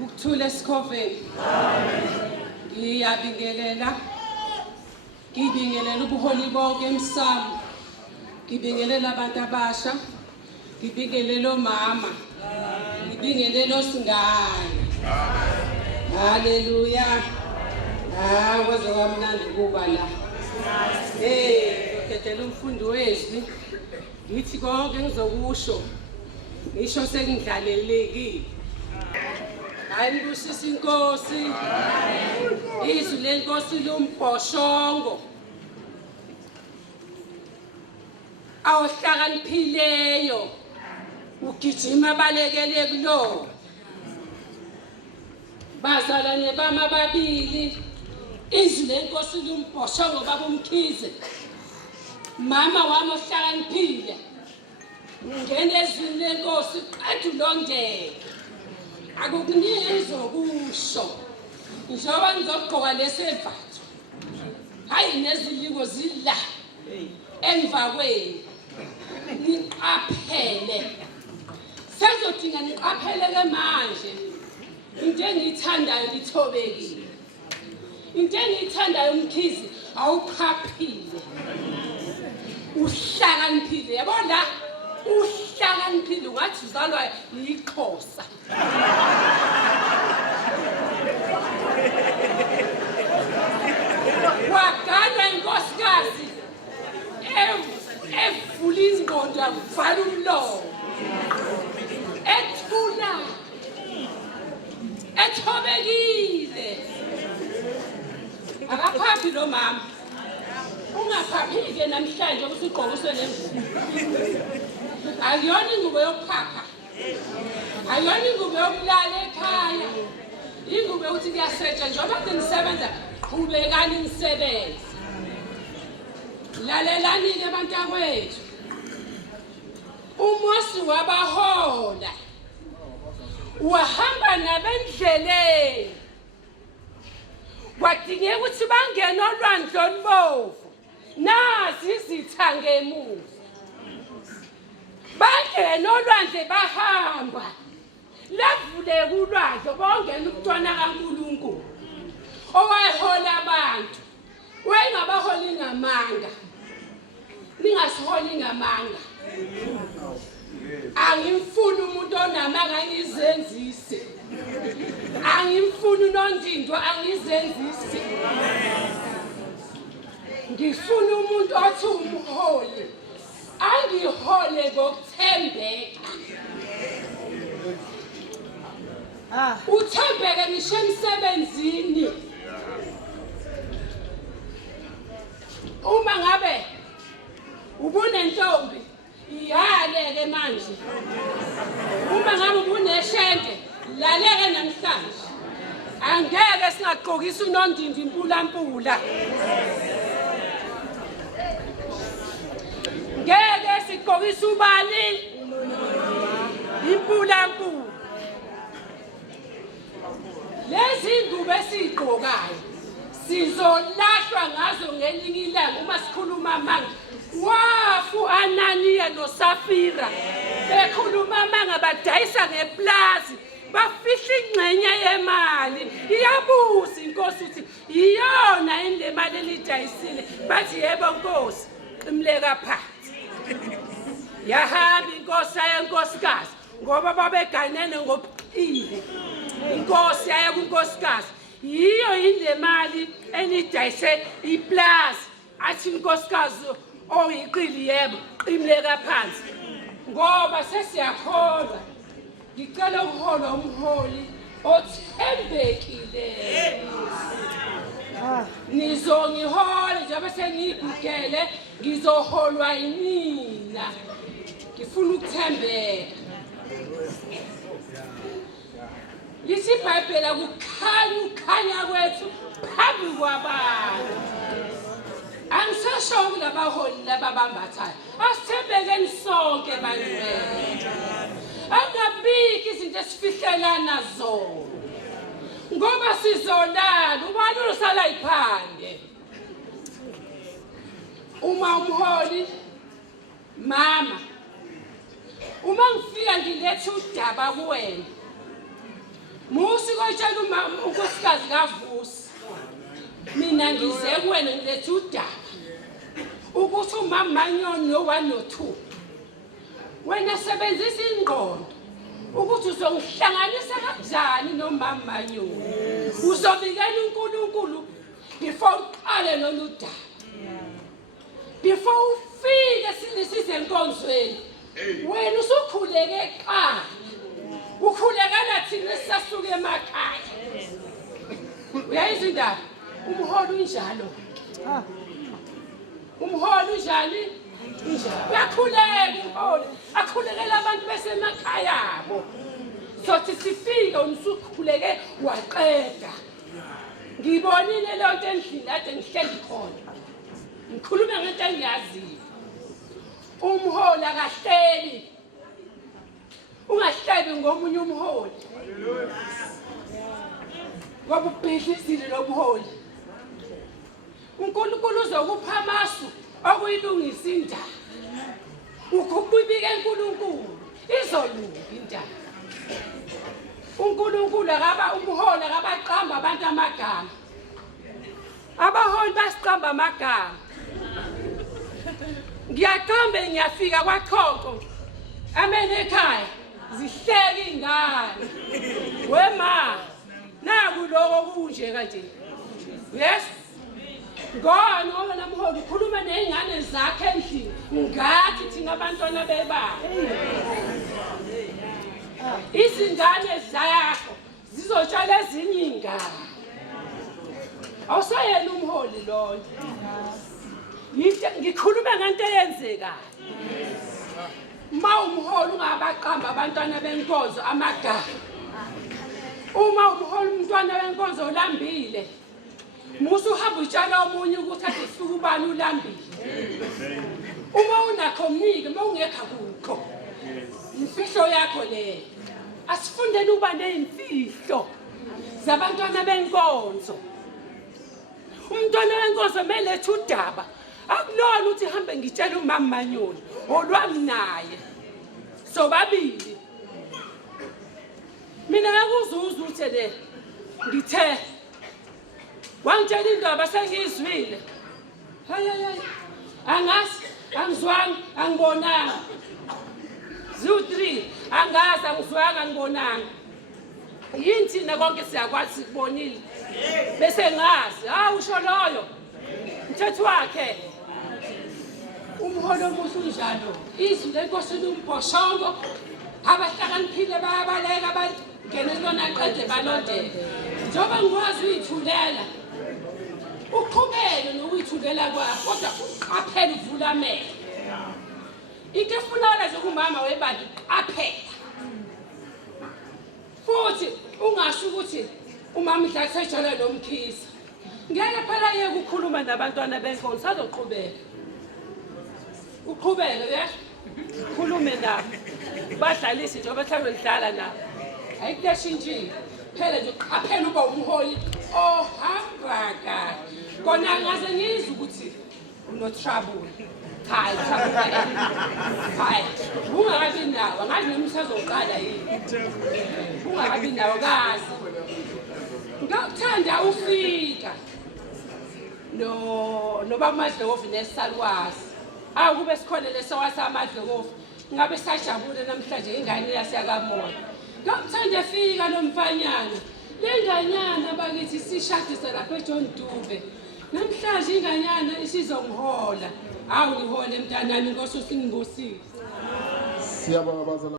ukuthula esikhofeni. Ngiyabingelela ubuholi bonke emsamo. Ngibingelela abantu abasha. Ngibingelela omama. Ngibingelela osingane. Haleluya. Kwaze kwamnandi kuba la. Ngikhetela umfundi wezwi. Ngithi konke ngizokusho. Ngisho sengidlalelekile. Hayi ngusisi inkosi. Izwi lenkosi lombhoshongo. Awuhlakaniphileyo. Ugijima balekele kulo. Bazalwane bami ababili. Izwi lenkosi lombhoshongo baba uMkhize. Mama wami ohlakaniphile. Ngene ezwini lenkosi qedwe ulondeke. Akukuningi engizokusho. Njengoba ngizogqoka lesembatho. Hayi nezilingo zila. Emva kwenu. Niqaphele. Sezodinga niqaphele ke manje. Into engiyithandayo lithobekile. Into engiyithandayo uMkhize awuqhaphile. Uhlakaniphile. Yabona la uhlakaniphile ngathi uzalwa yiXhosa. Waganwa inkosikazi evula ingqondo yavala umlomo. Ethula. Ethobekile. Akaphaphi lo mama. Ungaphaphike namhlanje ukuthi ugqokiswe lengubo. Ayiyona ingubo yokuphapha. Ayiyona ingubo yokulala ekhaya. Ingubo yokuthi kuyasetshenzwa njengoba nisebenza qhubekani nisebenze. Lalelani-ke bantakwethu. uMosi wabahola. Wahamba nabendleleni. Kwadingeka ukuthi bangene olwandle olubovu. Nazi izitha ngemuva. Bangene olwandle bahamba. Lavuleka ulwandle bongena ukutwana kaNkulunkulu. Owayehola abantu. Wayengabaholi ngamanga. Ningasiholi ngamanga. Angimfuni umuntu onamanga ngizenzise. Angimfuni unondindwa angizenzise. Ngifuna umuntu othi umholi. Angihole ngokuthembeka. Uthembeke ngisho emsebenzini. Uma ngabe ubunentombi iyaleke manje. Uma ngabe ubuneshende laleke namhlanje. Angeke singaqokisi unondindi impula. Ngeke siqokisa ubani impula. Lezi ngubo esizigqokayo sizolahlwa ngazo ngelinye ilanga uma sikhuluma manga. Wafu Ananiya noSafira bekhuluma manga badayisa ngeplazi bafihla ingxenye yemali. Iyabuza inkosi uthi iyona le mali elidayisile. Bathi yebo nkosi qimleka phansi. Yahamba inkosi ayenkosikazi ngoba babeganene ngobuqili. Inkosi yaye kunkosikazi yiyo ile mali enidayise iplazi. Athi inkosikazi oyiqili yebo qimleka phansi ngoba sesiyakholwa. Ngicela ukuhola umholi othembekile. Nizongihola njengoba sengigugele ngizoholwa yimina. Ngifuna ukuthembeka. Lithi iBhayibheli ukukhanya kwethu phambi kwabantu. Angisasho kulabaholi lababambathayo. Asithembekeni sonke bangcwele. Angabiki izinto esifihlelana zona. Ngoba sizolala ubani usala iphande. Uma umholi mama. Uma ngifika ngilethe udaba kuwena. Musi koyitshela umama unkosikazi kaVusi. Mina ngize kuwena ngilethe udaba. Ukuthi umama Manyoni no1 no2. Wena sebenzisa ingqondo. Ukuthi uzongihlanganisa kanjani nomama Manyoni. Uzobikela uNkulunkulu before uqale lolu daba. Before ufike sinisise enkonzweni. Wena usukhuleke eqala. Ukhulekela thina sisasuka emakhaya. Uyayizwa indaba? Umholi unjalo. Umholi unjani? Uyakhuleka umholi. Akhulekela abantu besemakhaya abo. Sothi sifike usukhuleke waqeda. Ngibonile lonto endlini kade ngihleli khona. Ngikhuluma ngento engiyaziyo. Umholi akahleli. Ungahleli ngomunye umholi. Ngoba ubhidlizile lo mholi. uNkulunkulu uzokupha amasu okuyilungisa indaba. Ukubika uNkulunkulu izolunga indaba. uNkulunkulu umholi akabaqamba abantu amagama. Abaholi basiqamba amagama. Ngiyaqambe ngiyafika kwaXhoko. Amene ekhaya zihleka ingane. Wema naku lokho kunje kanje. Yes. Ngone ngoba namholi ukhuluma nezingane zakhe endlini. Ngathi thina abantwana bebaba. Izingane zakho zizotshala ezinye ingane. Awusayena umholi loyo. Ngikhuluma ngento eyenzekayo. Uma umholi ungabaqamba abantwana benkonzo amagama. Uma umholi umntwana wenkonzo olambile. Musu uhamba utshela omunye ukuthi ade suku ubani ulambile. Uma unakho mnike uma ungekho kukho. Imfihlo yakho le. Asifundeni uba nezimfihlo zabantwana benkonzo. Umntwana wenkonzo kumele ethe udaba. Akulona ukuthi hambe ngitshela umama Manyoni olwami naye. Sobabili. Mina ngakuzuza ukuthi le ngithe wangitshela indaba sengizwile. Hayi. Angazi, angizwanga, angibonanga. Zu3 angazi angizwanga angibonanga. Yini thina konke siyakwazi sikubonile. Bese ngazi, usho loyo. Mthetho wakhe. Umholo omuhle unjalo. Izwi lenkosi lumbhoshongo. Abahlakaniphile bayabaleka abangene lona qede balondele. Njoba ngikwazi uyithulela. Uqhubeke nokuyithulela kwakho kodwa uqaphele uvula amehlo. Into efunakala nje kumama webandla uqaphela. Futhi ungasho ukuthi umama uDlasejola nomkhisa. Ngeke phela yeke ukukhuluma nabantwana benkonzo sazoqhubeka. Uqhubeke yesho. Khulume nabo. Badlalise nje abahlalo lidlala nabo. Ayikushintshile. Phela nje uqaphela uba umholi ohamba kahle. Kona ngaze ngizwe ukuthi uno trouble. Hayi trouble. Hayi. Ungakabi nawo, ngathi nomsebenzi oqala yini. Ungakabi nawo kazi. Ngakuthanda ufika. No baba Madlovu nesalwazi. Kube sikhonele sewasa Madlovu. Ngabe sajabule namhlanje ingane yasiyakamoya. Ngakuthanda efika nomfanyana. Lenganyana bakithi sishadisa lapha eJohn Dube. Namhlanje inganyana isizongihola. Ngihole mntanami Nkosi usingibusile. Siyabonga bazalwane.